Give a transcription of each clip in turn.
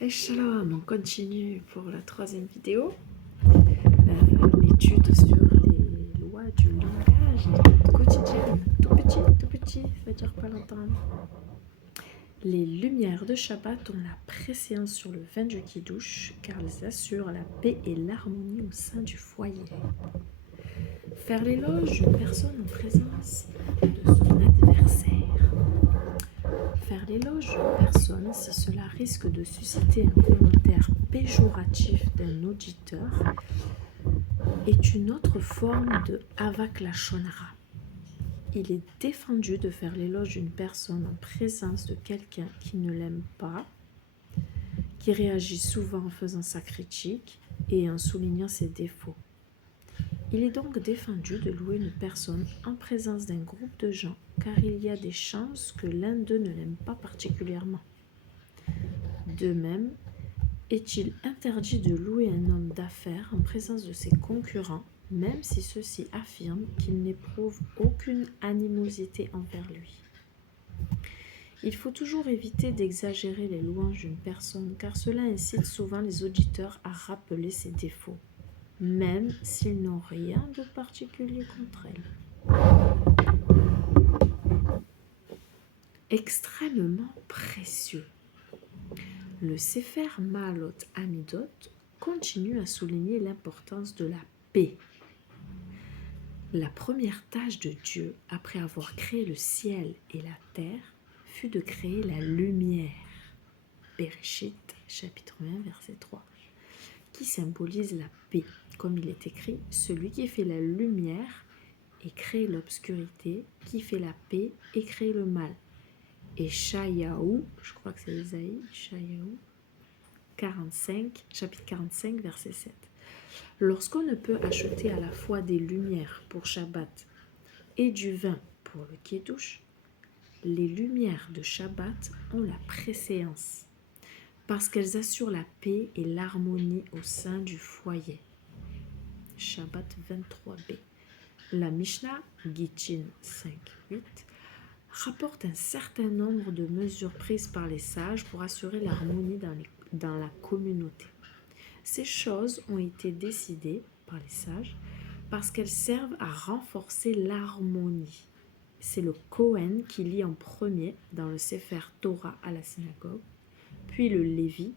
Et shalom, on continue pour la troisième vidéo. L'étude sur les lois du langage quotidien. Tout petit, ça veut dire pas longtemps. Les lumières de Shabbat ont la préséance sur le vin du Kiddush car elles assurent la paix et l'harmonie au sein du foyer. Faire l'éloge d'une personne en présence de son adversaire. Faire l'éloge d'une personne si cela risque de susciter un commentaire péjoratif d'un auditeur est une autre forme de Havak Lashon-Hara. Il est défendu de faire l'éloge d'une personne en présence de quelqu'un qui ne l'aime pas, qui réagit souvent en faisant sa critique et en soulignant ses défauts. Il est donc défendu de louer une personne en présence d'un groupe de gens car il y a des chances que l'un d'eux ne l'aime pas particulièrement. De même, est-il interdit de louer un homme d'affaires en présence de ses concurrents, même si ceux-ci affirment qu'ils n'éprouvent aucune animosité envers lui. Il faut toujours éviter d'exagérer les louanges d'une personne car cela incite souvent les auditeurs à rappeler ses défauts, même s'ils n'ont rien de particulier contre elle. Extrêmement précieux. Le Sefer Maalot Amidot continue à souligner l'importance de la paix. La première tâche de Dieu, après avoir créé le ciel et la terre, fut de créer la lumière. Bereshit, chapitre 1, verset 3, qui symbolise la paix. Comme il est écrit, celui qui fait la lumière et crée l'obscurité, qui fait la paix et crée le mal. Ésaïe, je crois que c'est Ésaïe, Ésaïe 45, chapitre 45, verset 7. Lorsqu'on ne peut acheter à la fois des lumières pour Shabbat et du vin pour le Kiddush, les lumières de Shabbat ont la préséance parce qu'elles assurent la paix et l'harmonie au sein du foyer. Shabbat 23b. La Mishnah, Gittin 5.8, rapporte un certain nombre de mesures prises par les sages pour assurer l'harmonie dans la communauté. Ces choses ont été décidées par les sages parce qu'elles servent à renforcer l'harmonie. C'est le Kohen qui lit en premier dans le Sefer Torah à la synagogue, puis le Lévi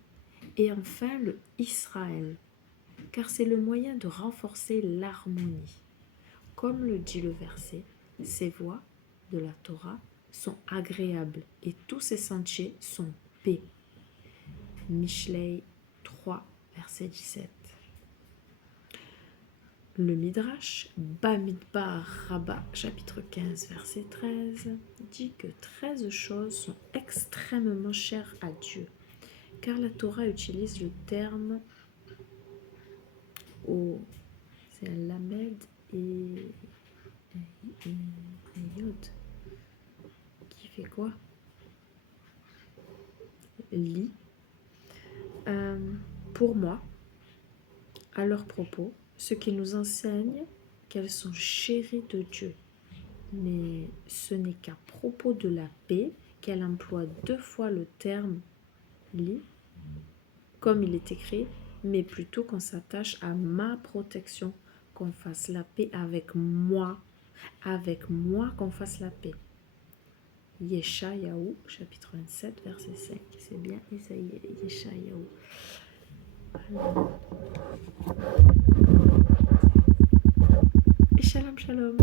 et enfin le Israël, car c'est le moyen de renforcer l'harmonie. Comme le dit le verset, ces voies de la Torah sont agréables et tous ces sentiers sont paix. Mishlei 3, verset 17. Le Midrash, Bamidbar Rabbah, chapitre 15, verset 13, dit que 13 choses sont extrêmement chères à Dieu, car la Torah utilise le terme c'est un lamed et yod, qui fait quoi? Li. Pour moi, à leur propos, ce qui nous enseigne qu'elles sont chéries de Dieu. Mais ce n'est qu'à propos de la paix qu'elle emploie 2 fois le terme li, comme il est écrit, mais plutôt qu'on s'attache à ma protection, qu'on fasse la paix avec moi qu'on fasse la paix. Yeshayahu, chapitre 27, verset 5. C'est bien Isaïe, Yeshayahu. Et shalom, shalom.